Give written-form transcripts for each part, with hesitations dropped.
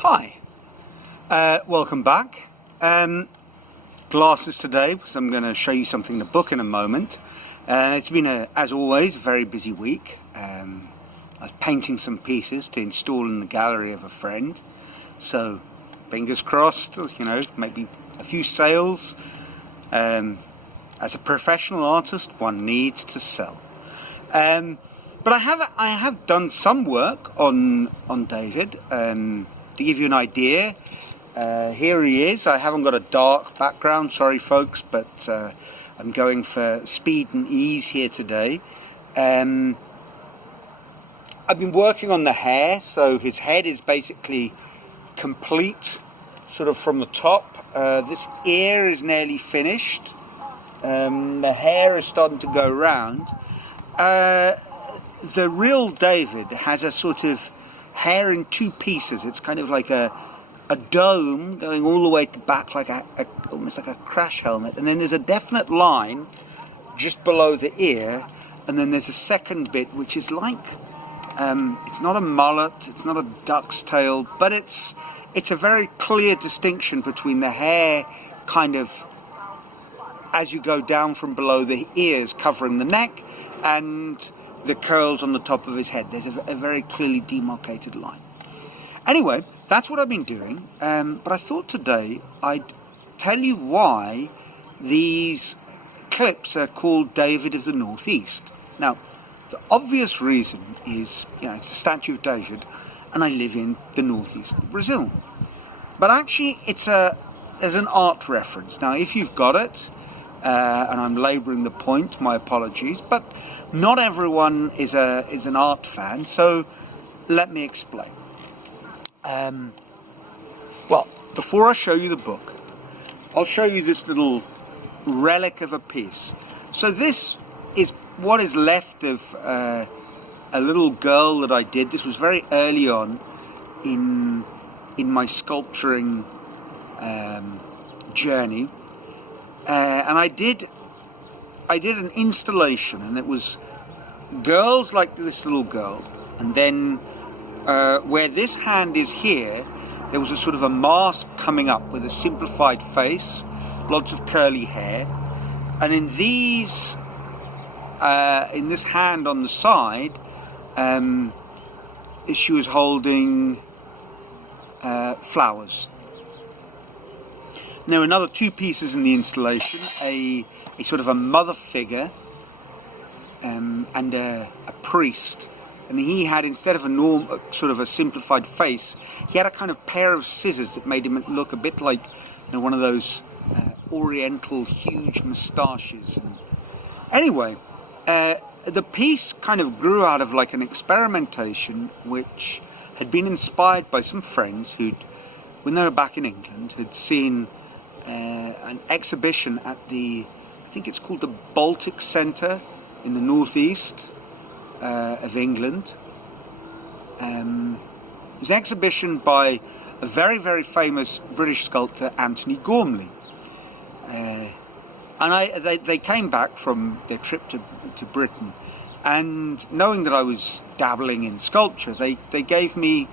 Hi, welcome back. Glasses today because I'm going to show you something in the book in a moment. It's been, as always, a very busy week. I was painting some pieces to install in the gallery of a friend. So, fingers crossed, maybe a few sales. As a professional artist, one needs to sell. But I have done some work on David. To give you an idea, here he is. I haven't got a dark background, sorry folks, but I'm going for speed and ease here today. I've been working on the hair, so his head is basically complete, sort of from the top. This ear is nearly finished. The hair is starting to go round. The real David has a sort of hair in two pieces. It's kind of like a dome going all the way to back, like almost like a crash helmet, and then there's a definite line just below the ear, and then there's a second bit which is like it's not a mullet, it's not a duck's tail, but it's a very clear distinction between the hair kind of as you go down from below the ears covering the neck and the curls on the top of his head. There's a very clearly demarcated line. Anyway, that's what I've been doing, but I thought today I'd tell you why these clips are called David of the Northeast. Now, the obvious reason is, it's a statue of David, and I live in the northeast of Brazil. But actually, there's an art reference. Now, if you've got it, and I'm labouring the point, my apologies, but not everyone is an art fan, so let me explain. Well, before I show you the book, I'll show you this little relic of a piece. So this is what is left of a little girl that I did. This was very early on in my sculpturing journey. And I did an installation, and it was girls like this little girl, and then where this hand is here, there was a sort of a mask coming up with a simplified face, lots of curly hair, and in this hand on the side, she was holding flowers. There were another two pieces in the installation, a sort of a mother figure and a priest. And he had, instead of sort of a simplified face, he had a kind of pair of scissors that made him look a bit like one of those oriental huge moustaches. And anyway, the piece kind of grew out of like an experimentation which had been inspired by some friends who'd, when they were back in England, had seen an exhibition at I think it's called the Baltic Centre in the northeast of England. It was an exhibition by a very, very famous British sculptor, Anthony Gormley. And they came back from their trip to Britain, and knowing that I was dabbling in sculpture, they gave me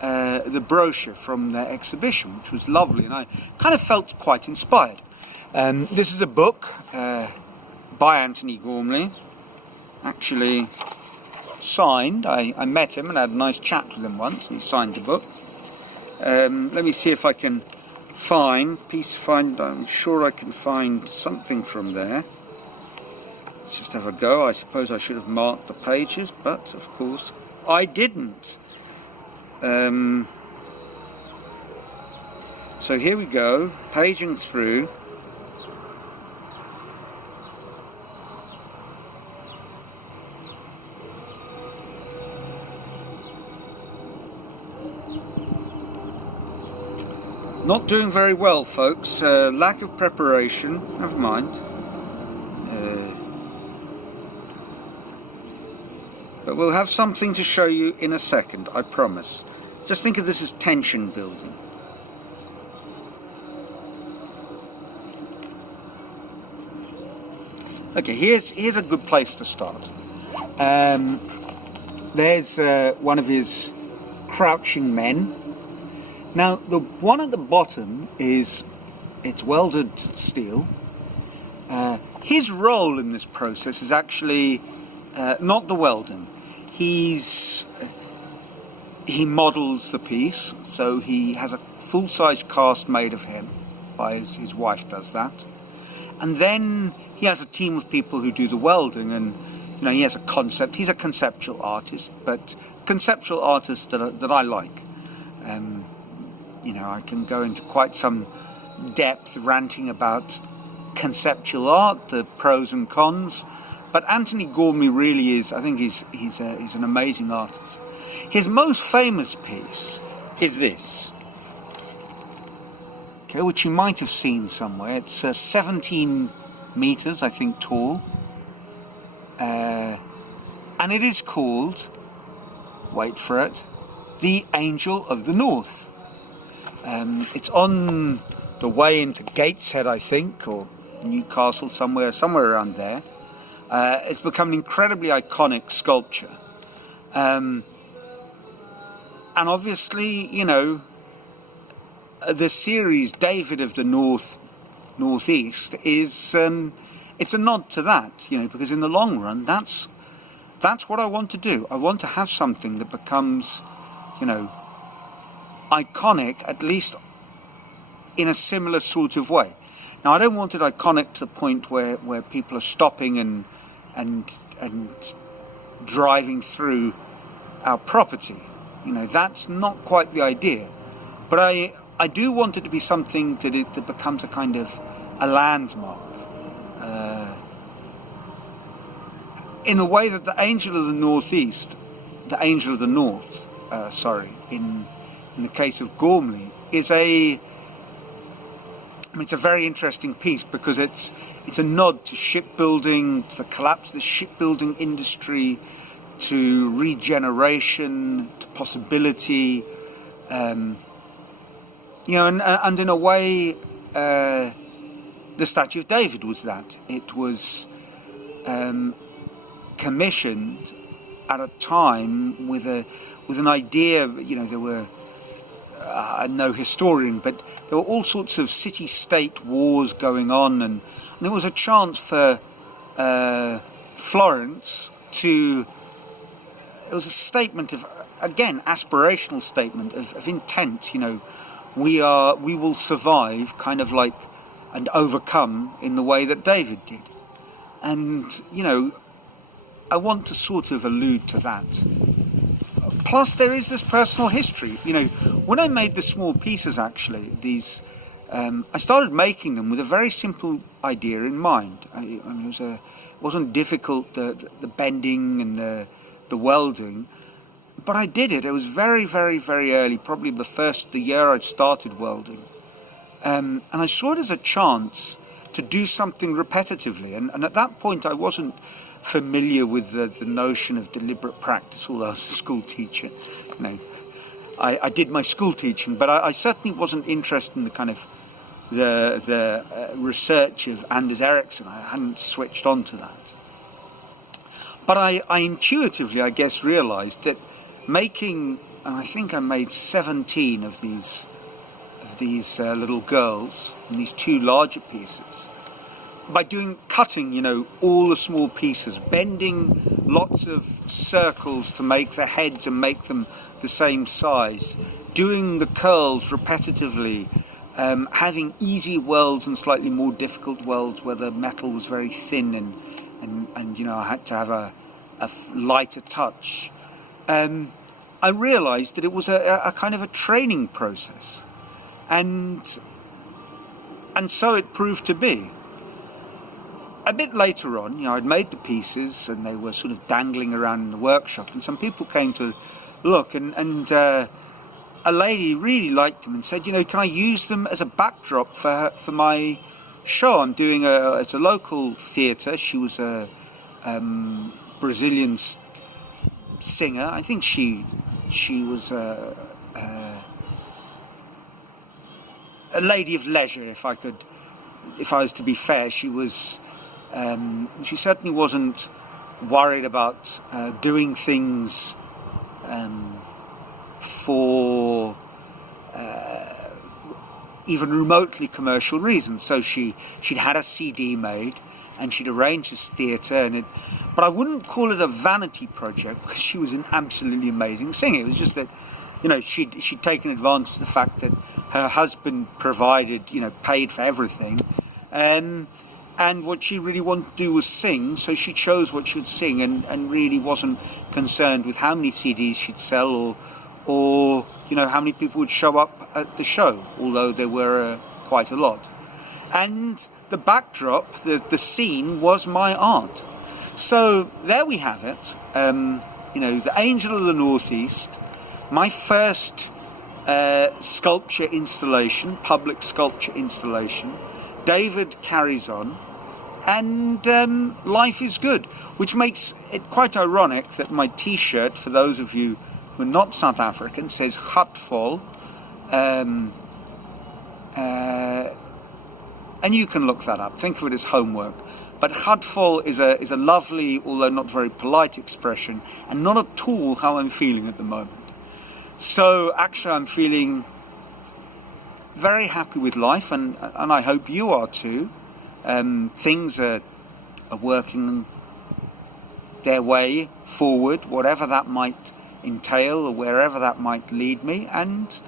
the brochure from their exhibition, which was lovely, and I kind of felt quite inspired. This is a book by Anthony Gormley, actually signed. I met him and had a nice chat with him once, and he signed the book. Let me see if I can find, I'm sure I can find something from there. Let's just have a go. I suppose I should have marked the pages, but of course I didn't. So here we go, paging through. Not doing very well, folks. Lack of preparation. Never mind. But we'll have something to show you in a second, I promise. Just think of this as tension building. Okay, here's a good place to start. There's one of his crouching men. Now, the one at the bottom it's welded steel. His role in this process is actually not the welding. He models the piece, so he has a full-size cast made of him. His wife does that, and then he has a team of people who do the welding, and he has a concept. He's a conceptual artist, but conceptual artists that I like. I can go into quite some depth ranting about conceptual art, the pros and cons, but Antony Gormley really is. I think he's an amazing artist. His most famous piece is this, which you might have seen somewhere. It's 17 meters, I think, tall, and it is called, wait for it, the Angel of the North. It's on the way into Gateshead, I think, or Newcastle, somewhere around there. It's become an incredibly iconic sculpture. And obviously, the series David of the Northeast is it's a nod to that, because in the long run, that's what I want to do. I want to have something that becomes, iconic, at least in a similar sort of way. Now, I don't want it iconic to the point where people are stopping and driving through our property. That's not quite the idea. But I do want it to be something that becomes a kind of a landmark. In the way that the Angel of the Northeast, the Angel of the North, in the case of Gormley, it's a very interesting piece because it's a nod to shipbuilding, to the collapse of the shipbuilding industry, to regeneration, to possibility, and in a way, the Statue of David was that. It was commissioned at a time with an idea. There were. I'm no historian, but there were all sorts of city-state wars going on, and there was a chance for Florence to. It was a statement of, again, aspirational statement of intent. We will survive, kind of like, and overcome in the way that David did, and I want to sort of allude to that. Plus, there is this personal history. When I made the small pieces, actually, these, I started making them with a very simple idea in mind. It wasn't difficult, the bending and the welding, but I did it. It was very, very, very early, probably the year I'd started welding, and I saw it as a chance to do something repetitively. And at that point, I wasn't familiar with the notion of deliberate practice, although I was a school teacher. I did my school teaching, but I certainly wasn't interested in the kind of the research of Anders Ericsson. I hadn't switched on to that. But I intuitively, I guess, realised that making, and I think I made 17 of these little girls, and these two larger pieces, by cutting, all the small pieces, bending lots of circles to make the heads and make them the same size, doing the curls repetitively, having easy welds and slightly more difficult welds where the metal was very thin and I had to have a lighter touch. I realised that it was a kind of a training process, and so it proved to be. A bit later on, I'd made the pieces and they were sort of dangling around in the workshop, and some people came to look, and a lady really liked them and said, can I use them as a backdrop for my show? I'm doing it's a local theatre. She was a Brazilian singer. I think she was a lady of leisure, if I was to be fair. She was. She certainly wasn't worried about doing things for even remotely commercial reasons. So she'd had a CD made, and she'd arranged this theatre, but I wouldn't call it a vanity project, because she was an absolutely amazing singer. It was just that, she'd taken advantage of the fact that her husband provided, paid for everything, and what she really wanted to do was sing, so she chose what she'd sing, and really wasn't concerned with how many CDs she'd sell, or how many people would show up at the show, although there were quite a lot. And the backdrop, the scene, was my art. So there we have it. The Angel of the Northeast, my first sculpture installation, public sculpture installation. David carries on, and life is good, which makes it quite ironic that my T-shirt, for those of you who are not South African, says Gatvol, and you can look that up. Think of it as homework. But Gatvol is a lovely, although not very polite expression, and not at all how I'm feeling at the moment. So actually I'm feeling very happy with life, and I hope you are too. Things are working their way forward, whatever that might entail or wherever that might lead me. And,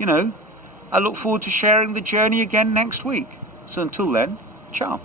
I look forward to sharing the journey again next week. So until then, ciao.